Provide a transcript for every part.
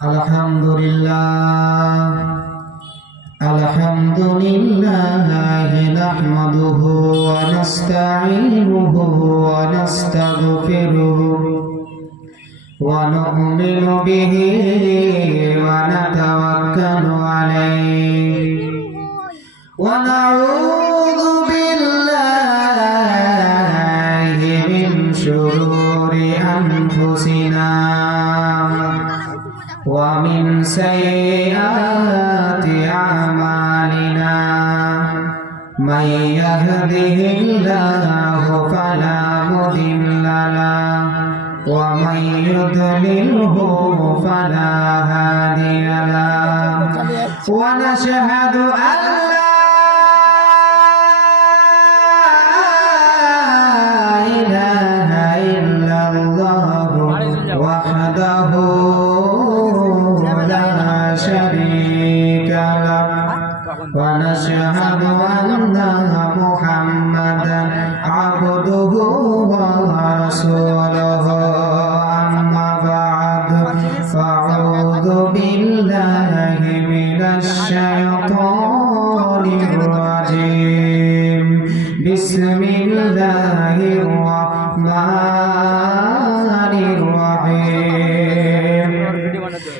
Alhamdulillah nahmaduhu wa nasta'inuhu wa nastaghfiruhu wa nu'minu bihi wa natawakkalu alayhi wa na'udzu billahi min shururi anfusina wa min sayyiati a'malina man yahdihillahu fala mudilla lahu wa man yudlilhu fala hadiya lahu wa nashhadu an la ilaha illallah wahdahu wa nashhadu anna Muhammadan abduhu wa rasuluhu amma ba'du fa'udzu billahi minasy syaithanir rajim bismillahirrahmanirrahim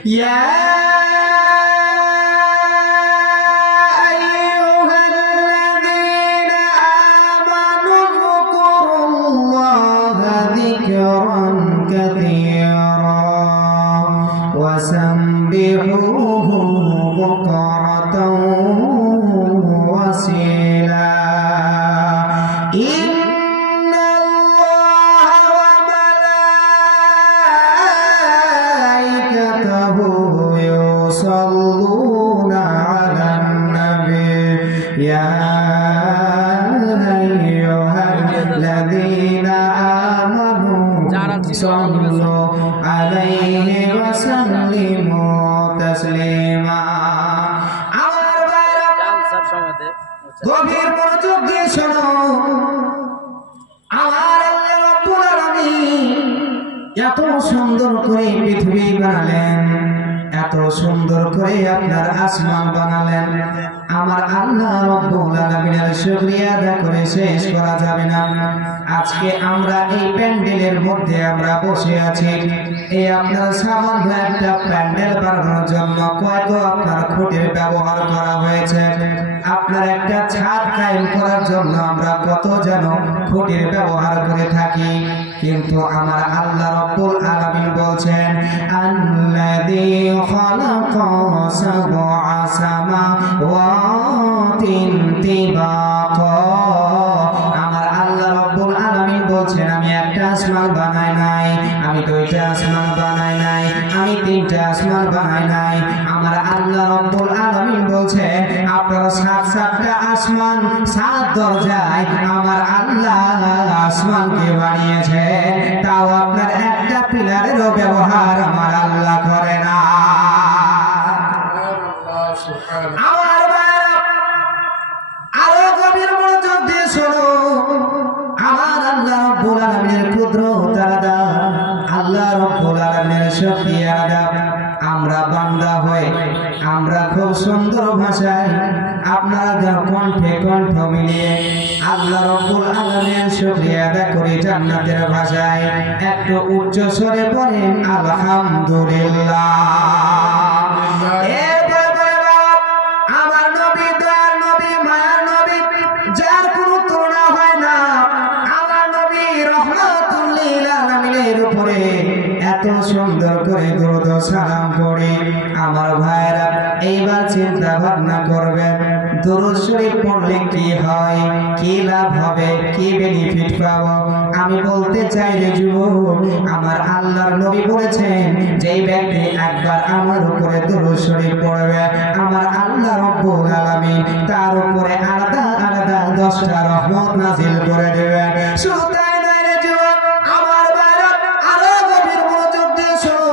ya وسبحوه بكرة وأصيلا إن الله وملائكته يصلون على النبي يا أيها الذين آمنوا صلوا عليه وسلموا تسليما গভীর মনোযোগ দিয়ে শোনো আমার আল্লাহ রাব্বুল আলামিন এত সুন্দর করে পৃথিবী বানালেন এত সুন্দর করে আপনার আসমান বানালেন আমার আল্লাহ রাব্বুল আলামিনের শুকরিয়া আদায় করে শেষ করা যাবে না আজকে আমরা এই প্যান্ডেলের মধ্যে আমরা বসে আছি এই আপনার সামান্য একটা প্যান্ডেল বানানোর জন্য কত আপনার খুঁটির ব্যবহার করা হয়েছে আপনার একটা ছাদ কায়েম করার জন্য আমরা কত যেন খুঁটির ব্যবহার করে থাকি কিন্তু আমার আল্লাহ রাব্বুল আলামিন বলছেন আল্লাযী খালাকা সাবআ সামাওয়াতিন তিবাকা আমার আল্লাহ রাব্বুল আলামিন বলছেন আমি একটা আসমান বানাই নাই আমি দুইটা আসমান বানাই নাই আমি তিনটা আসমান বানাই নাই আমার আল্লাহ রাব্বুল আলামিন বলছে আপনারা সাতটা আসমান সাত দরজায় আমার আল্লাহ আসমানকে বানিয়েছে তাও আপনার একটা পিলারেরও ব্যবহার আমার আল্লাহ করে না আমার ভাইরা আরো গভীর মনোযোগ দিয়ে শোনো আমার আল্লাহ রাব্বুল আলামিনের কুদরত আলাদা আল্লাহ রাব্বুল আলামিনের শক্তি আলাদা আমরা বান্দা হয়ে আমরা খুব সুন্দর ভাষায় আপনারা কণ্ঠে কণ্ঠ মিলিয়ে আল্লাহ রাব্বুল আলামিনের শুকরিয়া আদায় করি জান্নাতের ভাষায় একটু উচ্চ স্বরে পড়েন আলহামদুলিল্লাহ আমার নবী দয়ার নবী মায়ার নবী যার কোনো তুলনা হয় না আমার নবী রহমাতুল লিল আলামিনের উপরে এত সুন্দর করে দরুদ সালাম পড়ে আমার ভাইরা এইবার চিন্তা ভাবনা করবেন দরুদ শরীফ পড়লে কি হয় কি লাভ হবে কি বেনিফিট পাবো আমি বলতে চাই রে যুবক আমার আল্লাহর নবী বলেছেন যেই ব্যক্তি একবার আমার উপরে দরুদ শরীফ পড়বে আমার আল্লাহ রাব্বুল আলামিন তার উপরে আলাদা আলাদা 10টা রহমত নাযিল করে দেবেন শুধু তাই নয় রে যুবক আমার ভাইরা আরো গভীর মনোযোগ দিয়ে শোনো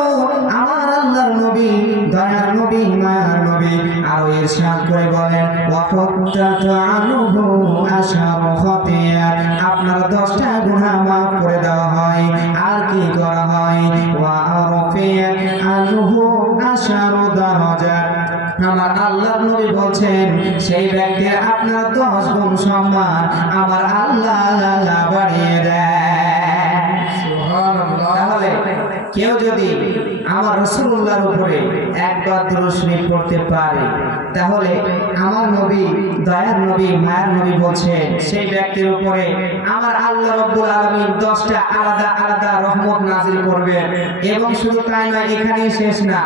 আমার আল্লাহর নবী দয়ার নবী মায়ার নবী আরো ইরশাদ করে বলেন ওয়াফাত্তাত আনহু আশার খতিয়াত আপনার 10টা গুনাহ মাফ করে দেওয়া হয় আর কি করা হয় ওয়া আরফিয়াত আনহু আশারু দারাজাত। আমার আল্লাহ নবী বলছেন সেই ব্যক্তির আপনার 10 গুণ সম্মান আমার আল্লাহ বাড়িয়ে দেয়। সুবহানাল্লাহ। তাহলে কেউ যদি আমার রাসূলুল্লাহর উপরে একবার দরুদ শরীফ পড়তে পারে তাহলে আমার নবী, দয়ার নবী, মায়ের নবী বলছেন সেই ব্যক্তির উপরে আমার আল্লাহ রাব্বুল আলামিন 10টা আলাদা আলাদা রহমত নাযিল করবেন। এবং শুধু তাই নয়, এখানেই শেষ না,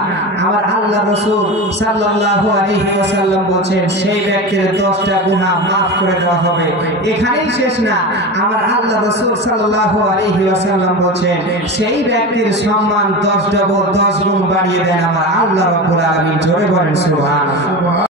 আমার আল্লাহ রাসূল সাল্লাল্লাহু আলাইহি ওয়াসাল্লাম বলছেন সেই ব্যক্তির 10টা গুনাহ মাফ করে দেওয়া হবে। এখানেই শেষ না, আমার আল্লাহ রাসূল সাল্লাল্লাহু আলাইহি ওয়াসাল্লাম বলছেন সেই ব্যক্তির সম্মান 10 গুণ বাড়িয়ে দেন আমার আল্লাহ রাব্বুল আলামিন। জোরে বলেন সুবহানাল্লাহ।